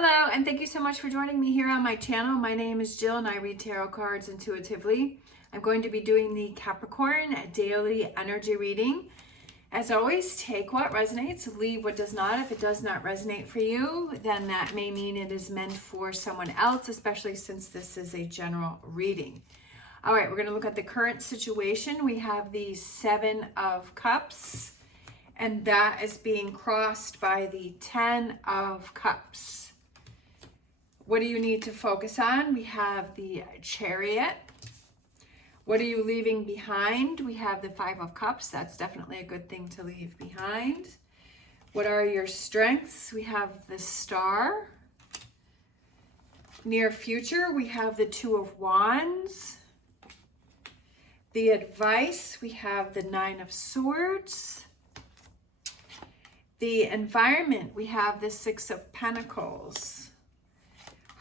Hello, and thank you so much for joining me here on my channel. My name is Jill and I read tarot cards intuitively. I'm going to be doing the Capricorn daily energy reading. As always, take what resonates, leave what does not. If it does not resonate for you, then that may mean it is meant for someone else, especially since this is a general reading. All right, we're going to look at the current situation. We have the Seven of Cups, and that is being crossed by the Ten of Cups. What do you need to focus on? We have the Chariot. What are you leaving behind? We have the Five of Cups. That's definitely a good thing to leave behind. What are your strengths? We have the Star. Near future, we have the Two of Wands. The advice, we have the Nine of Swords. The environment, we have the Six of Pentacles.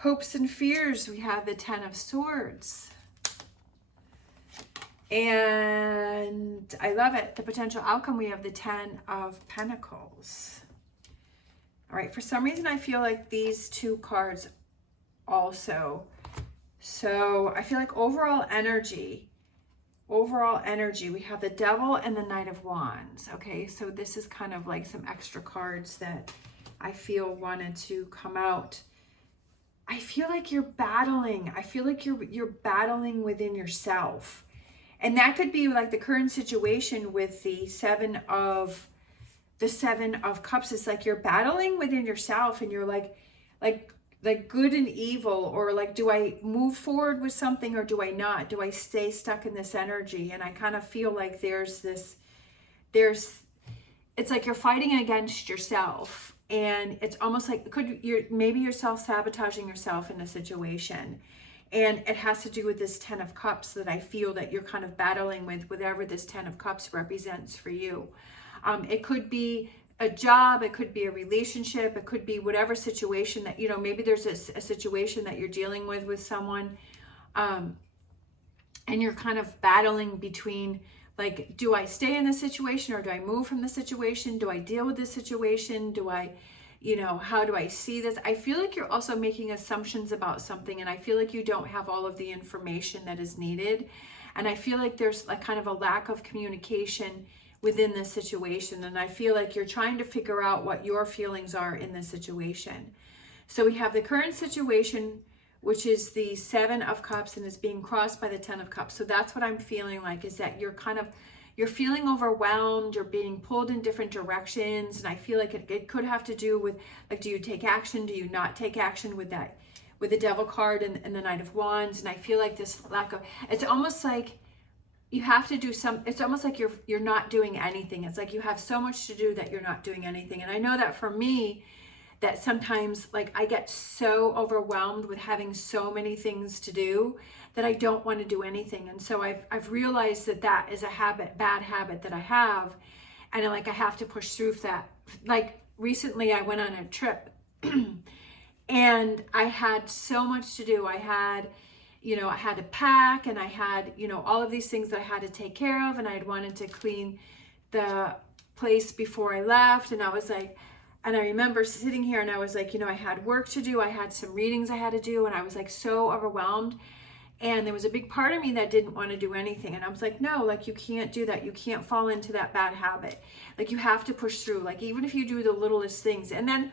Hopes and fears, we have the Ten of Swords. And I love it. The potential outcome, we have the Ten of Pentacles. All right, for some reason, I feel like these two cards also. So I feel like overall energy, we have the Devil and the Knight of Wands. Okay, so this is kind of like some extra cards that I feel wanted to come out. I feel like you're battling. I feel like you're battling within yourself. And that could be like the current situation with the Seven of Cups. It's like you're battling within yourself and you're like good and evil, or like, do I move forward with something or do I not? Do I stay stuck in this energy? And I kind of feel like it's like you're fighting against yourself. And it's almost like maybe you're self-sabotaging yourself in a situation. And it has to do with this Ten of Cups that I feel that you're kind of battling with, whatever this Ten of Cups represents for you. It could be a job, it could be a relationship, it could be whatever situation that, maybe there's a situation that you're dealing with someone. And you're kind of battling between, like, do I stay in this situation or do I move from the situation? Do I deal with this situation? Do I, how do I see this? I feel like you're also making assumptions about something, and I feel like you don't have all of the information that is needed. And I feel like there's like kind of a lack of communication within this situation. And I feel like you're trying to figure out what your feelings are in this situation. So we have the current situation, which is the Seven of Cups, and is being crossed by the Ten of Cups. So that's what I'm feeling like, is that you're feeling overwhelmed, you're being pulled in different directions. And I feel like it could have to do with, like, do you take action? Do you not take action with the Devil card and the Knight of Wands? And I feel like this lack of, it's almost like you have to do it's almost like you're not doing anything. It's like you have so much to do that you're not doing anything. And I know that for me, that sometimes, like, I get so overwhelmed with having so many things to do that I don't want to do anything. And so I've realized that is a bad habit that I have. And I have to push through that. Like, recently I went on a trip and I had so much to do. I had to pack, and I had, all of these things that I had to take care of. And I had wanted to clean the place before I left. And I was like, and I remember sitting here and I was like, I had work to do. I had some readings I had to do. And I was like so overwhelmed. And there was a big part of me that didn't want to do anything. And I was like, no, like, you can't do that. You can't fall into that bad habit. Like, you have to push through, like, even if you do the littlest things. And then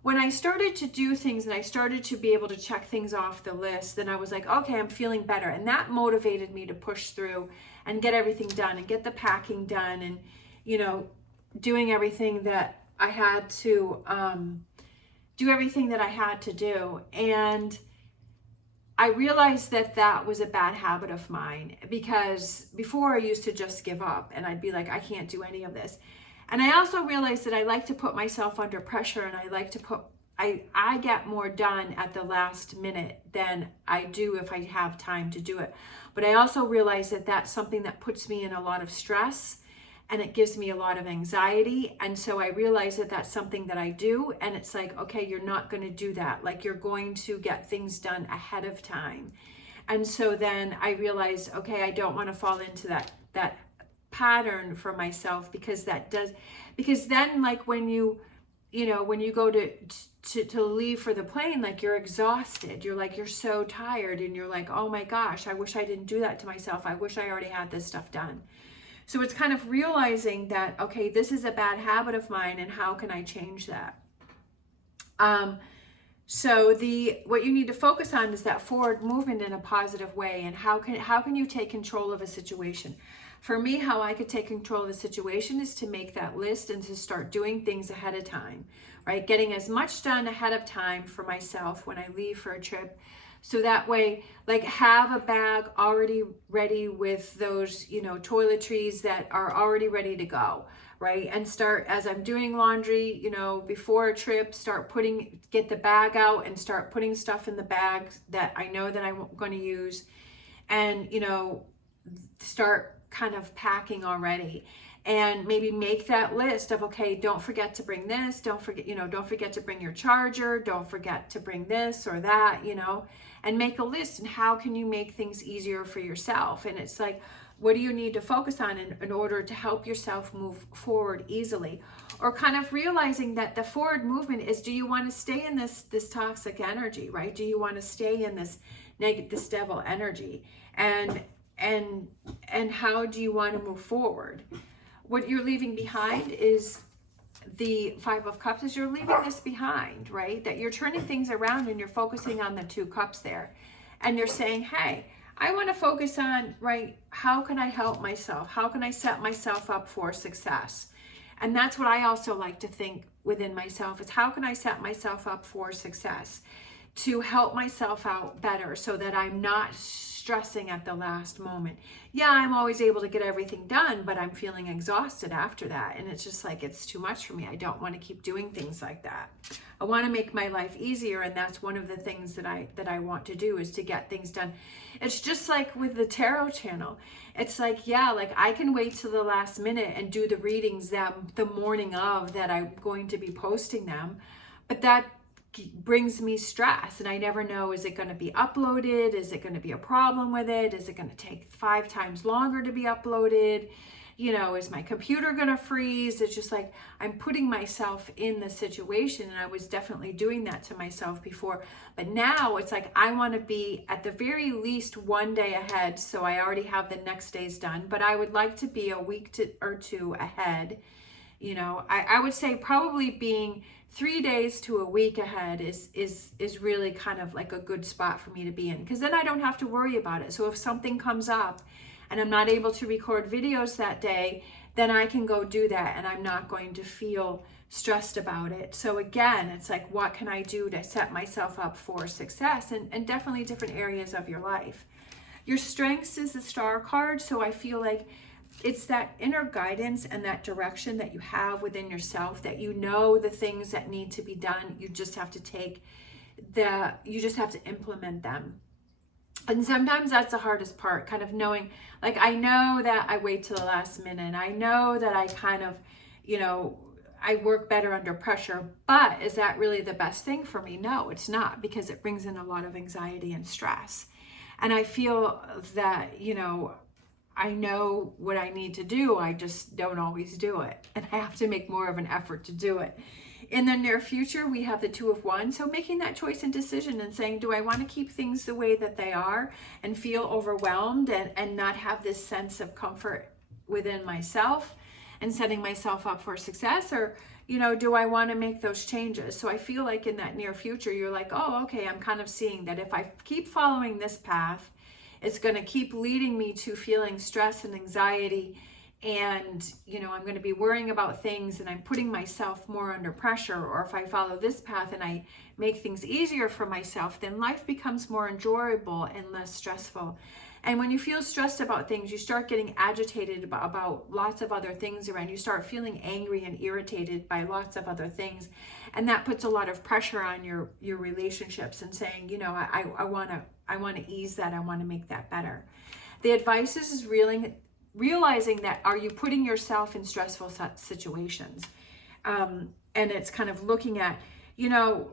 when I started to do things and I started to be able to check things off the list, then I was like, okay, I'm feeling better. And that motivated me to push through and get everything done and get the packing done and, doing everything that I had to do everything that I had to do. And I realized that was a bad habit of mine, because before I used to just give up and I'd be like, I can't do any of this. And I also realized that I like to put myself under pressure, and I like to I get more done at the last minute than I do if I have time to do it. But I also realized that that's something that puts me in a lot of stress, and it gives me a lot of anxiety. And so I realized that that's something that I do. And it's like, okay, you're not going to do that. Like, you're going to get things done ahead of time. And so then I realized, okay, I don't want to fall into that pattern for myself, because then, like, when you you know, when you go to leave for the plane, like you're exhausted, you're so tired, and you're like, oh my gosh, I wish I didn't do that to myself. I wish I already had this stuff done. So it's kind of realizing that, okay, this is a bad habit of mine, and how can I change that? So what you need to focus on is that forward movement in a positive way, and how can you take control of a situation? For me, how I could take control of the situation is to make that list and to start doing things ahead of time, right? Getting as much done ahead of time for myself when I leave for a trip. So that way, like, have a bag already ready with those, you know, toiletries that are already ready to go, right? And start, as I'm doing laundry, you know, before a trip, get the bag out and start putting stuff in the bag that I know that I'm going to use, and, you know, start kind of packing already. And maybe make that list of, okay, don't forget to bring this, don't forget to bring your charger, don't forget to bring this or that, you know, and make a list. And how can you make things easier for yourself? And it's like, what do you need to focus on in order to help yourself move forward easily? Or kind of realizing that the forward movement is, do you want to stay in this toxic energy, right? Do you want to stay in this devil energy? And how do you want to move forward? What you're leaving behind is the Five of Cups. Is you're leaving this behind, right? That you're turning things around and you're focusing on the Two Cups there. And you're saying, hey, I want to focus on, right, how can I help myself? How can I set myself up for success? And that's what I also like to think within myself, is how can I set myself up for success to help myself out better so that I'm not stressing at the last moment. Yeah, I'm always able to get everything done, but I'm feeling exhausted after that. And it's just like, it's too much for me. I don't want to keep doing things like that. I want to make my life easier. And that's one of the things that I want to do, is to get things done. It's just like with the tarot channel. It's like, yeah, like I can wait till the last minute and do the readings the morning of that I'm going to be posting them. But that brings me stress, and I never know, is it going to be uploaded? Is it going to be a problem with it? Is it going to take 5 times longer to be uploaded? You know, is my computer going to freeze? It's just like, I'm putting myself in the situation, and I was definitely doing that to myself before. But now it's like, I want to be at the very least 1 day ahead, so I already have the next day's done. But I would like to be a week or two ahead. You know, I would say probably being 3 days to a week ahead is really kind of like a good spot for me to be in, because then I don't have to worry about it. So if something comes up and I'm not able to record videos that day, then I can go do that, and I'm not going to feel stressed about it. So again, it's like, what can I do to set myself up for success? And definitely different areas of your life. Your strengths is the Star card. So I feel like it's that inner guidance and that direction that you have within yourself, that you know the things that need to be done. You just have to you just have to implement them. And sometimes that's the hardest part, kind of knowing, like, I know that I wait till the last minute. I know that I kind of, you know, I work better under pressure, but is that really the best thing for me? No, it's not, because it brings in a lot of anxiety and stress. And I feel that, you know, I know what I need to do, I just don't always do it. And I have to make more of an effort to do it. In the near future, we have the Two of Wands. So making that choice and decision and saying, do I want to keep things the way that they are and feel overwhelmed and not have this sense of comfort within myself and setting myself up for success? Or, you know, do I want to make those changes? So I feel like in that near future, you're like, oh, okay, I'm kind of seeing that if I keep following this path, it's going to keep leading me to feeling stress and anxiety, and, you know, I'm going to be worrying about things, and I'm putting myself more under pressure. Or if I follow this path and I make things easier for myself, then life becomes more enjoyable and less stressful. And when you feel stressed about things, you start getting agitated about lots of other things around. You start feeling angry and irritated by lots of other things. And that puts a lot of pressure on your relationships, and saying, you know, I want to ease that. I want to make that better. The advice is realizing that, are you putting yourself in stressful situations? And it's kind of looking at, you know,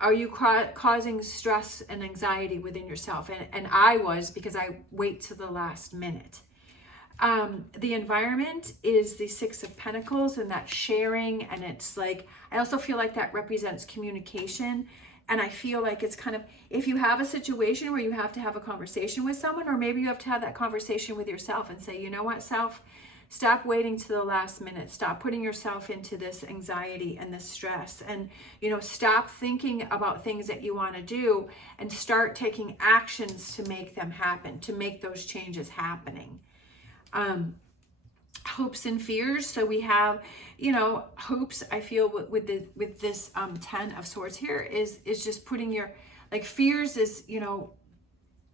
are you causing stress and anxiety within yourself? And I was, because I wait to the last minute. The environment is the Six of Pentacles, and that sharing, and it's like, I also feel like that represents communication. And I feel like it's kind of, if you have a situation where you have to have a conversation with someone, or maybe you have to have that conversation with yourself and say, you know what, self, stop waiting to the last minute. Stop putting yourself into this anxiety and this stress. And, you know, stop thinking about things that you want to do and start taking actions to make them happen, to make those changes happening. Hopes and fears. So we have, you know, hopes, I feel with this 10 of Swords here is just putting your, like, fears is, you know,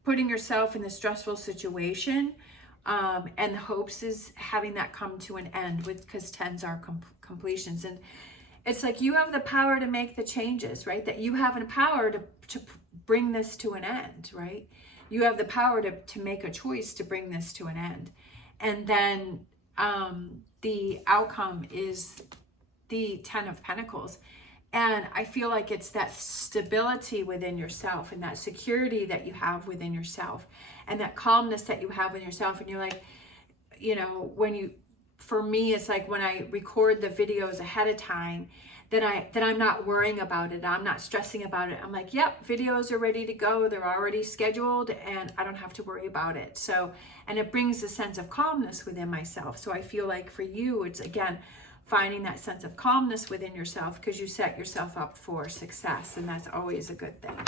putting yourself in a stressful situation. And the hopes is having that come to an end, because 10s are completions. And it's like, you have the power to make the changes, right? That you have the power to bring this to an end, right? You have the power to make a choice to bring this to an end. And then the outcome is the 10 of Pentacles. And I feel like it's that stability within yourself and that security that you have within yourself and that calmness that you have in yourself. And you're like, you know, for me, it's like when I record the videos ahead of time, that I'm not worrying about it. I'm not stressing about it. I'm like, yep, videos are ready to go. They're already scheduled and I don't have to worry about it. So, and it brings a sense of calmness within myself. So I feel like for you, it's again, finding that sense of calmness within yourself, because you set yourself up for success, and that's always a good thing.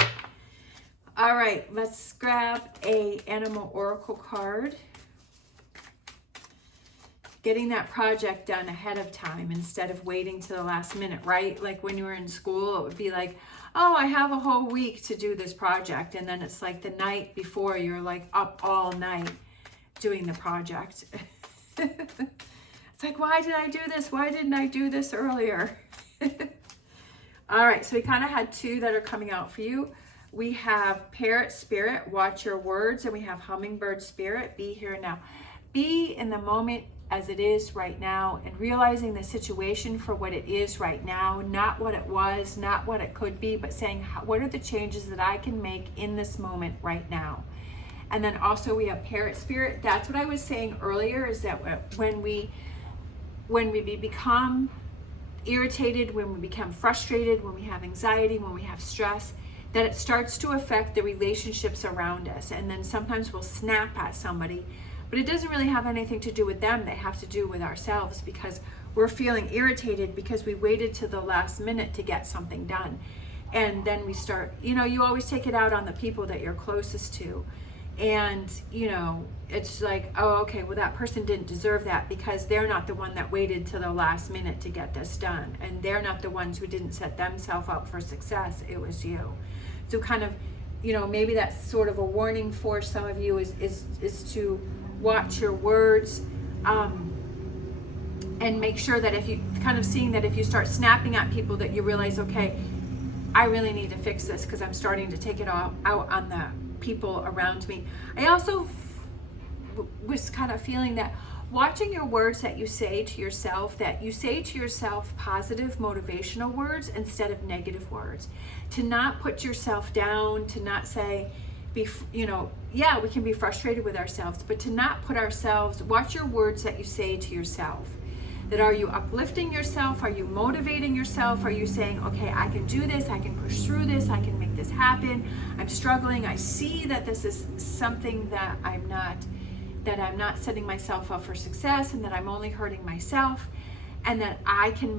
All right, let's grab a animal oracle card. Getting that project done ahead of time instead of waiting to the last minute, right? Like when you were in school, it would be like, oh, I have a whole week to do this project. And then it's like the night before, you're like up all night doing the project. It's like, why did I do this? Why didn't I do this earlier? All right, so we kind of had two that are coming out for you. We have Parrot Spirit, watch your words, and we have Hummingbird Spirit, be here now. Be in the moment as it is right now, and realizing the situation for what it is right now, not what it was, not what it could be, but saying, what are the changes that I can make in this moment right now? And then also we have Parrot Spirit. That's what I was saying earlier, is that when we become irritated, when we become frustrated, when we have anxiety, when we have stress, that it starts to affect the relationships around us. And then sometimes we'll snap at somebody, but it doesn't really have anything to do with them. They have to do with ourselves, because we're feeling irritated because we waited to the last minute to get something done. And then we start, you know, you always take it out on the people that you're closest to. And, you know, it's like, oh, okay, well, that person didn't deserve that because they're not the one that waited to the last minute to get this done. And they're not the ones who didn't set themselves up for success. It was you. So kind of, you know, maybe that's sort of a warning for some of you is to watch your words, and make sure that if you kind of seeing that if you start snapping at people, that you realize, okay, I really need to fix this because I'm starting to take it all out on the people around me. I also was kind of feeling that watching your words that you say to yourself, that you say to yourself positive motivational words instead of negative words, to not put yourself down, to not say, you know, yeah, we can be frustrated with ourselves, but to not put ourselves, watch your words that you say to yourself. That are you uplifting yourself? Are you motivating yourself? Are you saying, okay, I can do this, I can push through this, I can make this happen, I'm struggling, I see that this is something that I'm not setting myself up for success, and that I'm only hurting myself, and that I can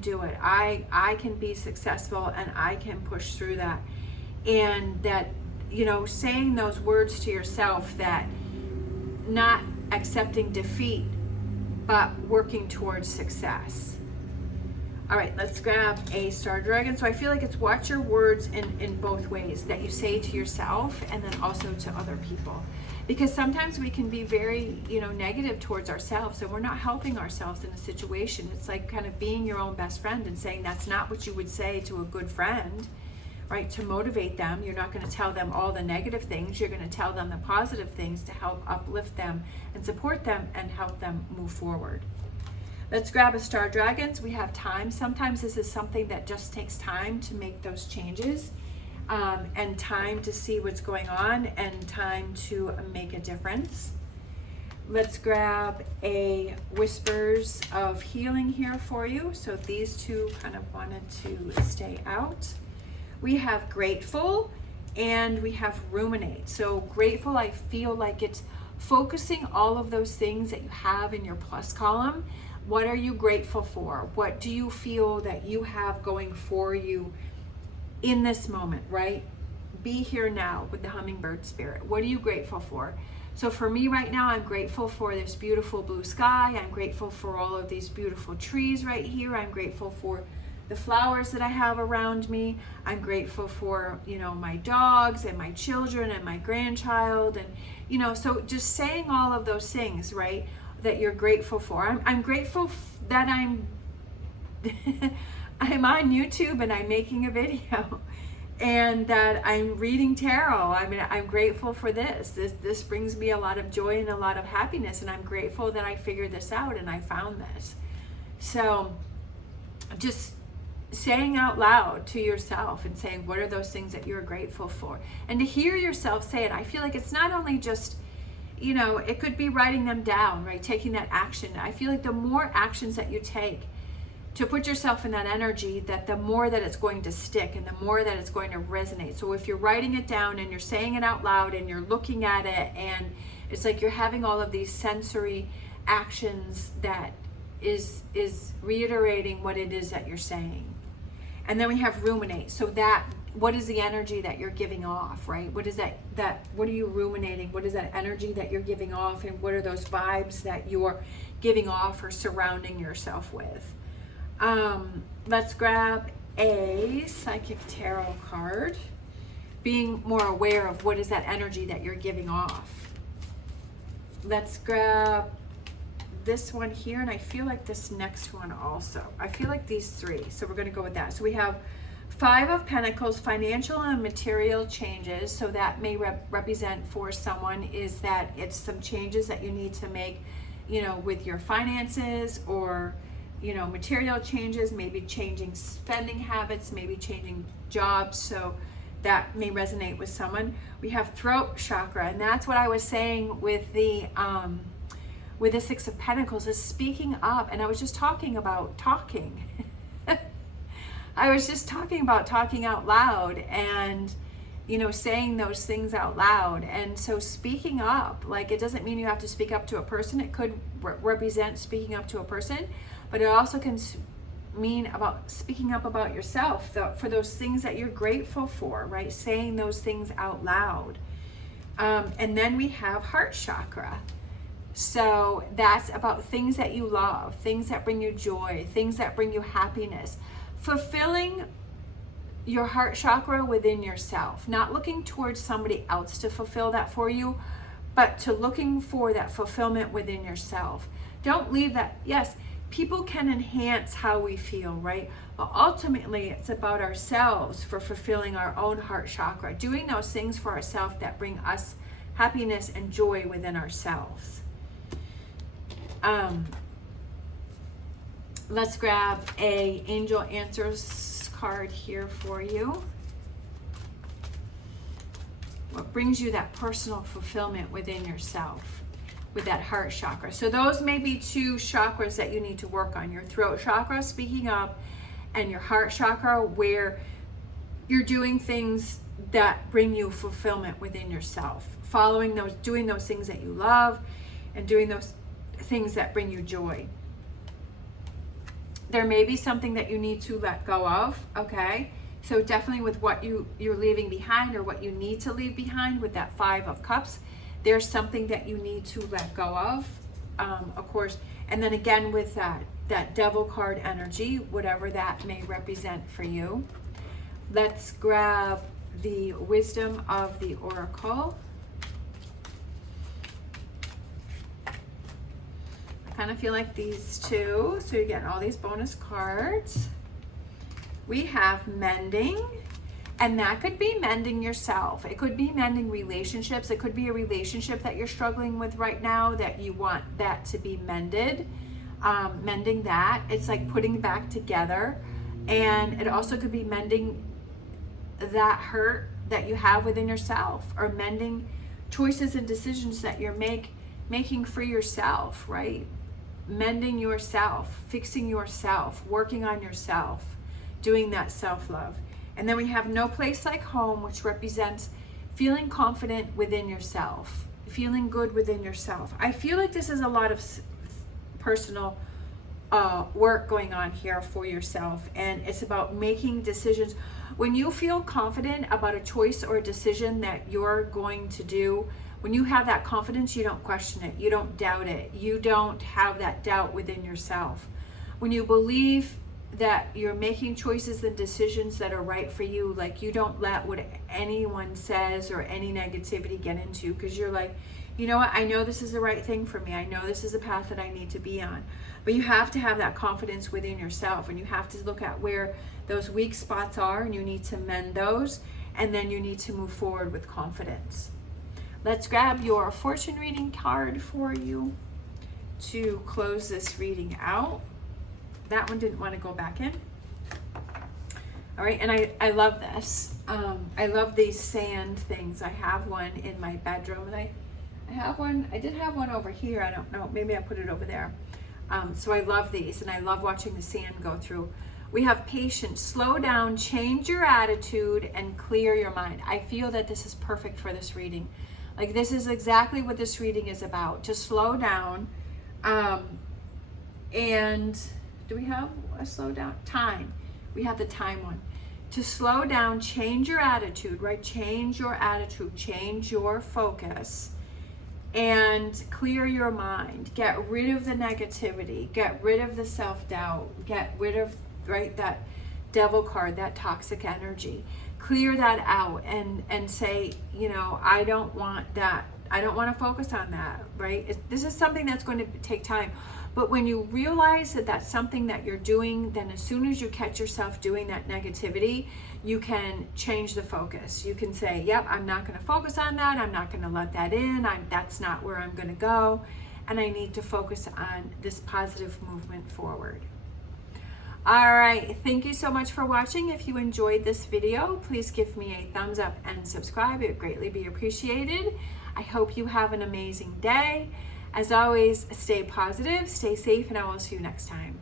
do it, I can be successful, and I can push through that. And that, you know, saying those words to yourself, that not accepting defeat, but working towards success. All right, let's grab a Star Dragon. So I feel like it's watch your words in both ways, that you say to yourself and then also to other people. Because sometimes we can be very, you know, negative towards ourselves, and we're not helping ourselves in a situation. It's like kind of being your own best friend and saying that's not what you would say to a good friend, right? To motivate them. You're not going to tell them all the negative things. You're going to tell them the positive things to help uplift them and support them and help them move forward. Let's grab a Star Dragons. We have time. Sometimes this is something that just takes time to make those changes, and time to see what's going on, and time to make a difference. Let's grab a whispers of healing here for you. So these two kind of wanted to stay out. We have grateful and we have ruminate. So grateful, I feel like it's focusing all of those things that you have in your plus column. What are you grateful for? What do you feel that you have going for you in this moment, right? Be here now with the hummingbird spirit. What are you grateful for? So for me right now, I'm grateful for this beautiful blue sky. I'm grateful for all of these beautiful trees right here. I'm grateful for the flowers that I have around me. I'm grateful for, my dogs and my children and my grandchild. And, so just saying all of those things, right, that you're grateful for. I'm grateful that I'm on YouTube and I'm making a video. And that I'm reading tarot. I mean, I'm grateful for this. This brings me a lot of joy and a lot of happiness, and I'm grateful that I figured this out and I found this. So just saying out loud to yourself and saying, what are those things that you're grateful for? And to hear yourself say it, I feel like it's not only just, it could be writing them down, right? Taking that action. I feel like the more actions that you take to put yourself in that energy, that the more that it's going to stick and the more that it's going to resonate. So if you're writing it down and you're saying it out loud and you're looking at it, and it's like you're having all of these sensory actions that is reiterating what it is that you're saying. And then we have ruminate. So that, what is the energy that you're giving off, right? What is that what are you ruminating? What is that energy that you're giving off? And what are those vibes that you're giving off or surrounding yourself with? Let's grab a psychic tarot card. Being more aware of what is that energy that you're giving off. Let's grab this one here, and I feel like this next one also. I feel like these three, so we're going to go with that. So we have 5 of Pentacles, financial and material changes. So that may represent for someone is that it's some changes that you need to make, with your finances, or material changes, maybe changing spending habits, maybe changing jobs. So that may resonate with someone. We have throat chakra, and that's what I was saying with the 6 of Pentacles, is speaking up. And I was just talking about talking. I was just talking about talking out loud and, saying those things out loud. And so speaking up, like, it doesn't mean you have to speak up to a person. It could represent speaking up to a person, but it also can mean about speaking up about yourself, for those things that you're grateful for, right? Saying those things out loud. And then we have heart chakra. So that's about things that you love, things that bring you joy, things that bring you happiness. Fulfilling your heart chakra within yourself, not looking towards somebody else to fulfill that for you, but to looking for that fulfillment within yourself. Don't leave that. Yes, people can enhance how we feel, right? But ultimately, it's about ourselves, for fulfilling our own heart chakra, doing those things for ourselves that bring us happiness and joy within ourselves. Let's grab a angel answers card here for you. What brings you that personal fulfillment within yourself with that heart chakra? So those may be 2 chakras that you need to work on. Your throat chakra, speaking up, and your heart chakra, where you're doing things that bring you fulfillment within yourself. Doing those things that you love, and doing those things that bring you joy. There may be something that you need to let go of, okay? So definitely with what you're leaving behind, or what you need to leave behind with that 5 of Cups, there's something that you need to let go of course. And then again with that Devil card energy, whatever that may represent for you. Let's grab the wisdom of the Oracle. Kind of feel like these 2, so you're getting all these bonus cards. We have mending, and that could be mending yourself. It could be mending relationships. It could be a relationship that you're struggling with right now that you want that to be mended. Mending that, it's like putting back together. And it also could be mending that hurt that you have within yourself, or mending choices and decisions that making for yourself, right? Mending yourself, fixing yourself, working on yourself, doing that self-love. And then we have no place like home, which represents feeling confident within yourself, feeling good within yourself. I feel like this is a lot of personal work going on here for yourself, and it's about making decisions. When you feel confident about a choice or a decision that you're going to do, when you have that confidence, you don't question it, you don't doubt it, you don't have that doubt within yourself. When you believe that you're making choices and decisions that are right for you, like you don't let what anyone says or any negativity get into, because you're like, you know what, I know this is the right thing for me, I know this is the path that I need to be on. But you have to have that confidence within yourself, and you have to look at where those weak spots are, and you need to mend those, and then you need to move forward with confidence. Let's grab your fortune reading card for you to close this reading out. That one didn't want to go back in. All right, and I love this. I love these sand things. I have one in my bedroom, and I have one, I did have one over here. I don't know, maybe I put it over there. So I love these, and I love watching the sand go through. We have patience, slow down, change your attitude, and clear your mind. I feel that this is perfect for this reading. Like, this is exactly what this reading is about, to slow down. And do we have a slow down? Time. We have the time one. To slow down, change your attitude, right? Change your attitude, change your focus, and clear your mind. Get rid of the negativity, get rid of the self-doubt, get rid of, right, that devil card, that toxic energy. Clear that out and say, you know, I don't want that. I don't want to focus on that, right? This is something that's going to take time. But when you realize that that's something that you're doing, then as soon as you catch yourself doing that negativity, you can change the focus. You can say, yep, I'm not going to focus on that. I'm not going to let that in. That's not where I'm going to go. And I need to focus on this positive movement forward. All right, thank you so much for watching. If you enjoyed this video, please give me a thumbs up and subscribe. It would greatly be appreciated. I hope you have an amazing day. As always, stay positive, stay safe, and I will see you next time.